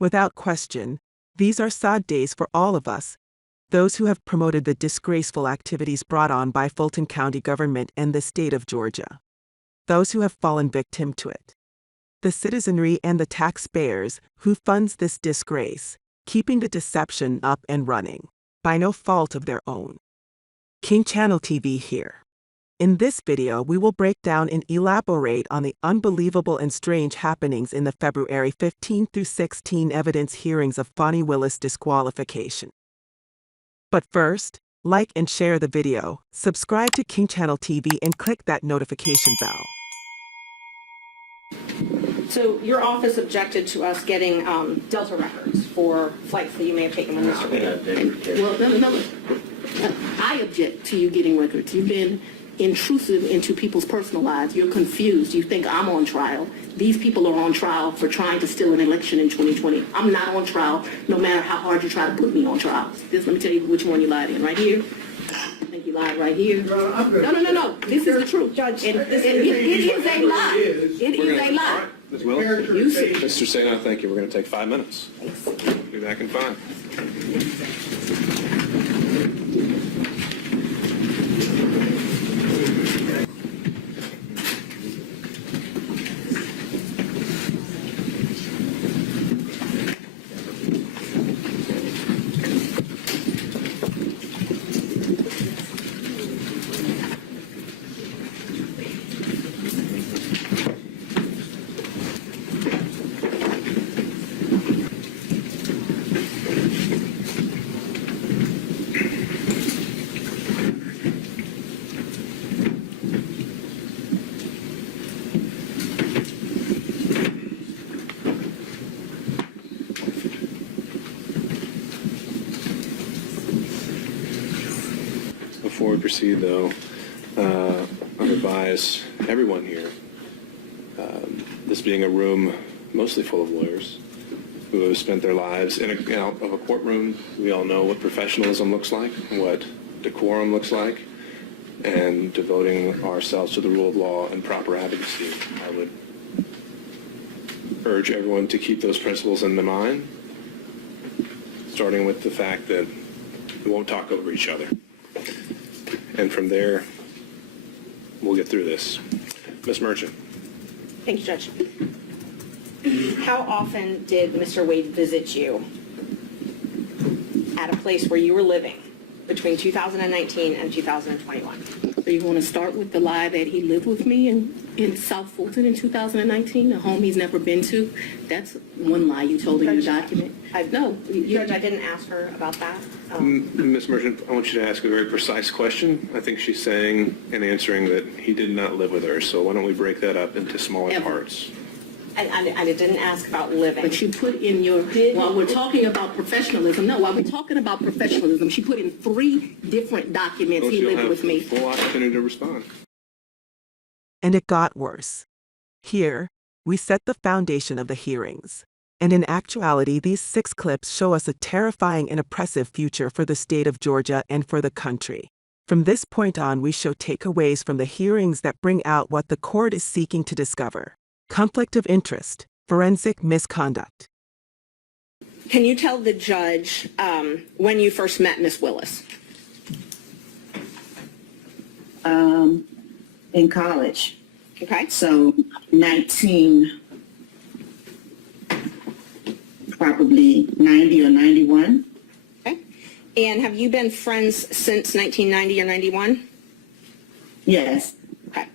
Without question, these are sad days for all of us, those who have promoted the disgraceful activities brought on by Fulton County government and the state of Georgia. Those who have fallen victim to it. The citizenry and the taxpayers who funds this disgrace, keeping the deception up and running, by no fault of their own. King Channel TV here. In this video we will break down and elaborate on the unbelievable and strange happenings in the February 15 through 16 evidence hearings of Fani Willis disqualification. But first, like and share the video, subscribe to King Channel TV and click that notification bell. So your office objected to us getting Delta records for flights that you may have taken with Mr. Wade. Well, no. I object to you getting records. You've been intrusive into people's personal lives. You're confused. You think I'm on trial. These people are on trial for trying to steal an election in 2020. I'm not on trial, no matter how hard you try to put me on trial. Let me tell you which one you lied in. Right here. I think you lied right here. No. This is the truth. Judge, it is a lie. It is a lie. Ms. Willis? Mr. Sena, thank you. We're going to take 5 minutes. Be back in 5. Before we proceed, though, I advise everyone here, this being a room mostly full of lawyers who have spent their lives in a courtroom. We all know what professionalism looks like, what decorum looks like, and devoting ourselves to the rule of law and proper advocacy. I would urge everyone to keep those principles in mind, starting with the fact that we won't talk over each other. And from there, we'll get through this. Ms. Merchant. thank you, Judge. How often did Mr. Wade visit you at a place where you were living between 2019 and 2021? So you want to start with the lie that he lived with me in South Fulton in 2019, a home he's never been to? That's one lie you told in your document. No. Judge, I didn't ask her about that. Ms. Merchant, I want you to ask a very precise question. I think she's saying and answering that he did not live with her, so why don't we break that up into smaller parts? I didn't ask about living. But you put in your, while we're talking about professionalism, she put in 3 different documents he lived with me. Full opportunity to respond. And it got worse. Here, we set the foundation of the hearings. And in actuality, these 6 clips show us a terrifying and oppressive future for the state of Georgia and for the country. From this point on, we show takeaways from the hearings that bring out what the court is seeking to discover. Conflict of interest, forensic misconduct. Can you tell the judge when you first met Ms. Willis? In college. Okay. So 19, probably 90 or 91. Okay. And have you been friends since 1990 or 91? Yes. Okay.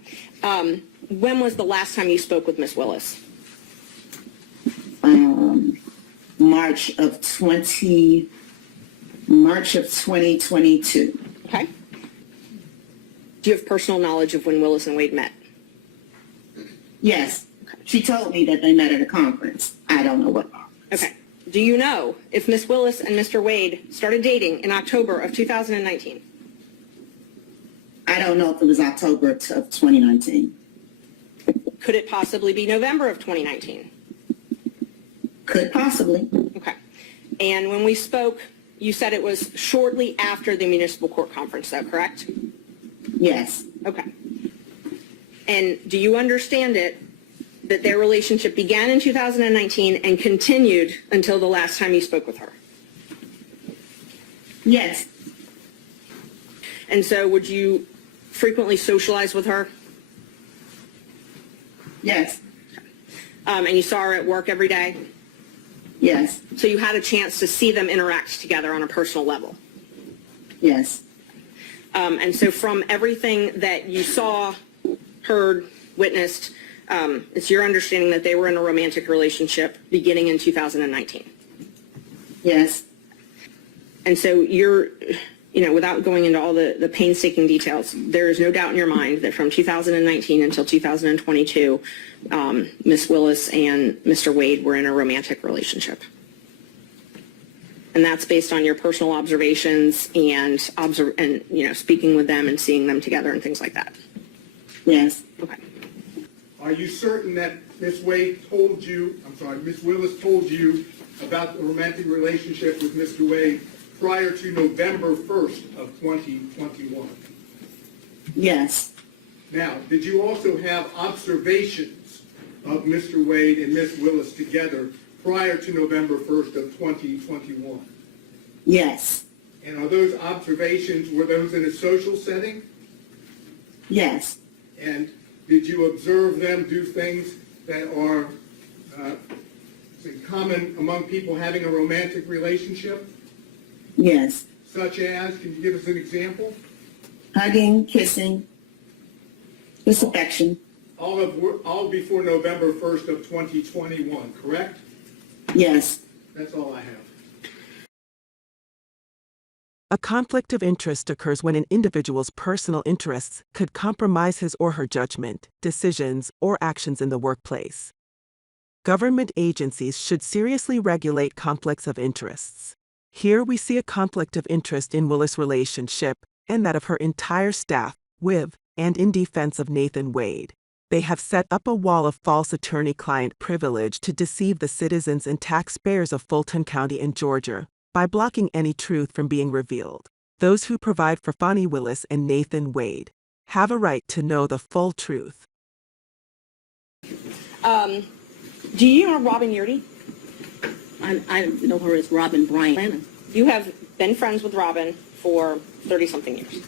When was the last time you spoke with Ms. Willis? March of 2022. Okay. Do you have personal knowledge of when Willis and Wade met? Yes. She told me that they met at a conference. I don't know what. Okay. Do you know if Ms. Willis and Mr. Wade started dating in October of 2019? I don't know if it was October of 2019. Could it possibly be November of 2019? Could possibly. Okay. And when we spoke, you said it was shortly after the municipal court conference, though, correct? Yes. Okay. And do you understand it that their relationship began in 2019 and continued until the last time you spoke with her? Yes. And so would you frequently socialize with her? Yes. And you saw her at work every day? Yes. So you had a chance to see them interact together on a personal level? Yes. And so from everything that you saw, heard, witnessed, it's your understanding that they were in a romantic relationship beginning in 2019? Yes. And so you're, without going into all the painstaking details, there is no doubt in your mind that from 2019 until 2022, Ms. Willis and Mr. Wade were in a romantic relationship. And that's based on your personal observations and speaking with them and seeing them together and things like that. Yes. Okay. Are you certain that Ms. Willis told you about the romantic relationship with Mr. Wade prior to November 1st of 2021? Yes. Now, did you also have observations of Mr. Wade and Ms. Willis together prior to November 1st of 2021? Yes. And are those observations, were those in a social setting? Yes. And did you observe them do things that are common among people having a romantic relationship? Yes. Such as, can you give us an example? Hugging, kissing, with affection. All before November 1st of 2021, correct? Yes. That's all I have. A conflict of interest occurs when an individual's personal interests could compromise his or her judgment, decisions, or actions in the workplace. Government agencies should seriously regulate conflicts of interests. Here we see a conflict of interest in Willis' relationship and that of her entire staff, with and in defense of Nathan Wade. They have set up a wall of false attorney-client privilege to deceive the citizens and taxpayers of Fulton County and Georgia by blocking any truth from being revealed. Those who provide for Fani Willis and Nathan Wade have a right to know the full truth. Do you know Robin Yurdy? I know her as Robin Bryant. You have been friends with Robin for 30-something years.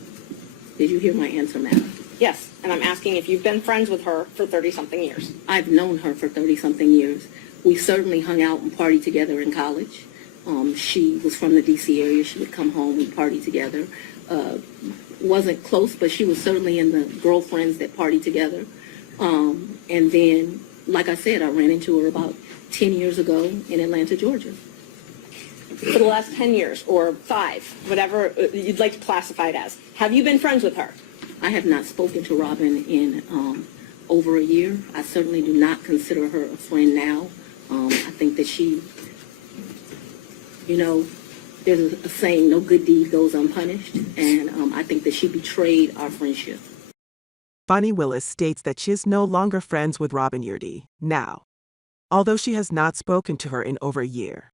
Did you hear my answer, madam? Yes, and I'm asking if you've been friends with her for 30-something years. I've known her for 30-something years. We certainly hung out and partied together in college. She was from the D.C. area. She would come home, we'd party together. Wasn't close, but she was certainly in the girlfriends that partied together. And then, like I said, I ran into her about 10 years ago in Atlanta, Georgia. For the last 10 years, or 5, whatever you'd like to classify it as. Have you been friends with her? I have not spoken to Robin in over a year. I certainly do not consider her a friend now. I think that she, there's a saying, no good deed goes unpunished, and I think that she betrayed our friendship. Fani Willis states that she is no longer friends with Robin Yurdy now, although she has not spoken to her in over a year.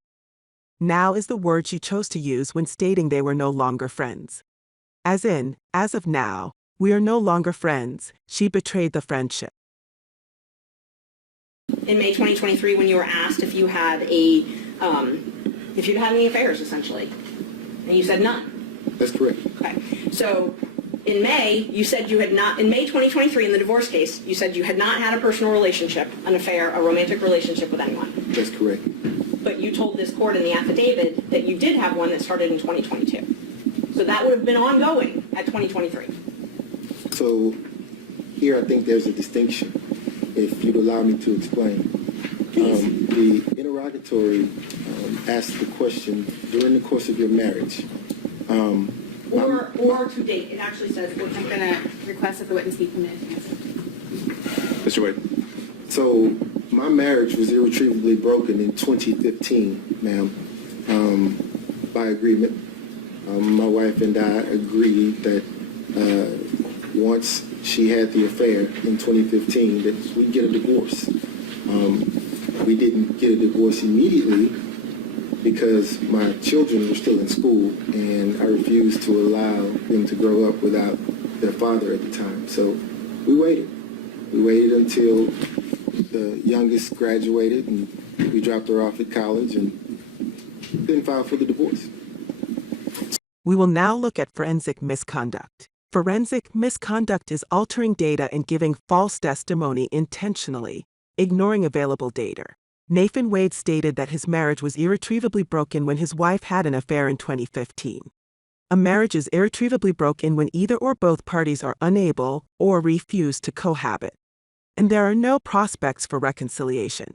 Now is the word she chose to use when stating they were no longer friends. As in, as of now, we are no longer friends. She betrayed the friendship. In May 2023, when you were asked if you had if you'd had any affairs, essentially, and you said none. That's correct. Okay. So in May, you said you had not, in May 2023, in the divorce case, you said you had not had a personal relationship, an affair, a romantic relationship with anyone. That's correct. But you told this court in the affidavit that you did have one that started in 2022. So that would have been ongoing at 2023. So here I think there's a distinction, if you'd allow me to explain. The interrogatory asked the question during the course of your marriage. Or to date. It actually says we're going to request that the witness be permitted to answer. Mr. Wade. So my marriage was irretrievably broken in 2015, ma'am, by agreement. My wife and I agreed that once she had the affair in 2015 that we'd get a divorce. We didn't get a divorce immediately because my children were still in school and I refused to allow them to grow up without their father at the time. So we waited. We waited until The youngest graduated, and we dropped her off at college and then filed for the divorce. We will now look at forensic misconduct. Forensic misconduct is altering data and giving false testimony intentionally, ignoring available data. Nathan Wade stated that his marriage was irretrievably broken when his wife had an affair in 2015. A marriage is irretrievably broken when either or both parties are unable or refuse to cohabit, and there are no prospects for reconciliation.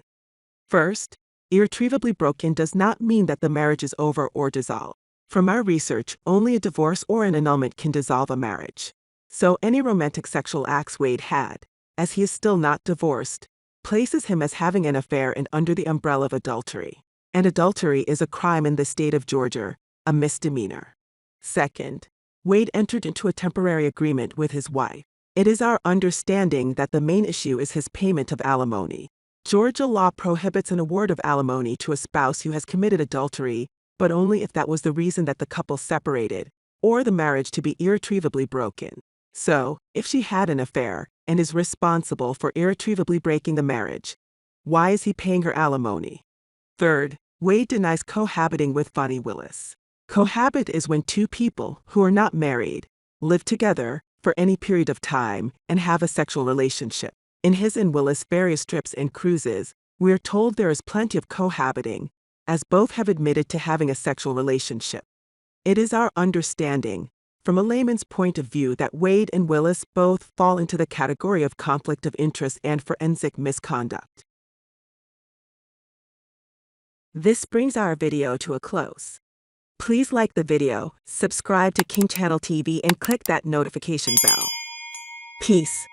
First, irretrievably broken does not mean that the marriage is over or dissolved. From our research, only a divorce or an annulment can dissolve a marriage. So any romantic sexual acts Wade had, as he is still not divorced, places him as having an affair and under the umbrella of adultery. And adultery is a crime in the state of Georgia, a misdemeanor. Second, Wade entered into a temporary agreement with his wife. It is our understanding that the main issue is his payment of alimony. Georgia law prohibits an award of alimony to a spouse who has committed adultery, but only if that was the reason that the couple separated, or the marriage to be irretrievably broken. So, if she had an affair and is responsible for irretrievably breaking the marriage, why is he paying her alimony? Third, Wade denies cohabiting with Fani Willis. Cohabit is when two people who are not married live together for any period of time and have a sexual relationship. In his and Willis' various trips and cruises, we are told there is plenty of cohabiting, as both have admitted to having a sexual relationship. It is our understanding, from a layman's point of view, that Wade and Willis both fall into the category of conflict of interest and forensic misconduct. This brings our video to a close. Please like the video, subscribe to King Channel TV, and click that notification bell. Peace.